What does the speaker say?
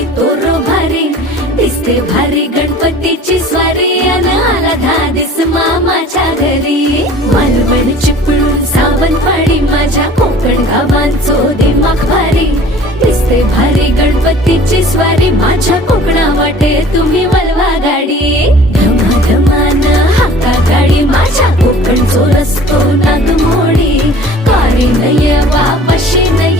बाई तोरो भारी दिसते भारी गणपतीची स्वारी अन आला धादिस मामाच्या घरी मालवण चिपळूण सावंतवाडी माझ्या कोकण गावांचो दिमाग भारी दिसते भारी गणपतीची स्वारी माझ्या कोकणा वाटे तुम्ही वलवा गाडी धमाधमान हाका गाडी माझ्या कोकणचो रस्तो नागमोडी कारी नये वा वशी नये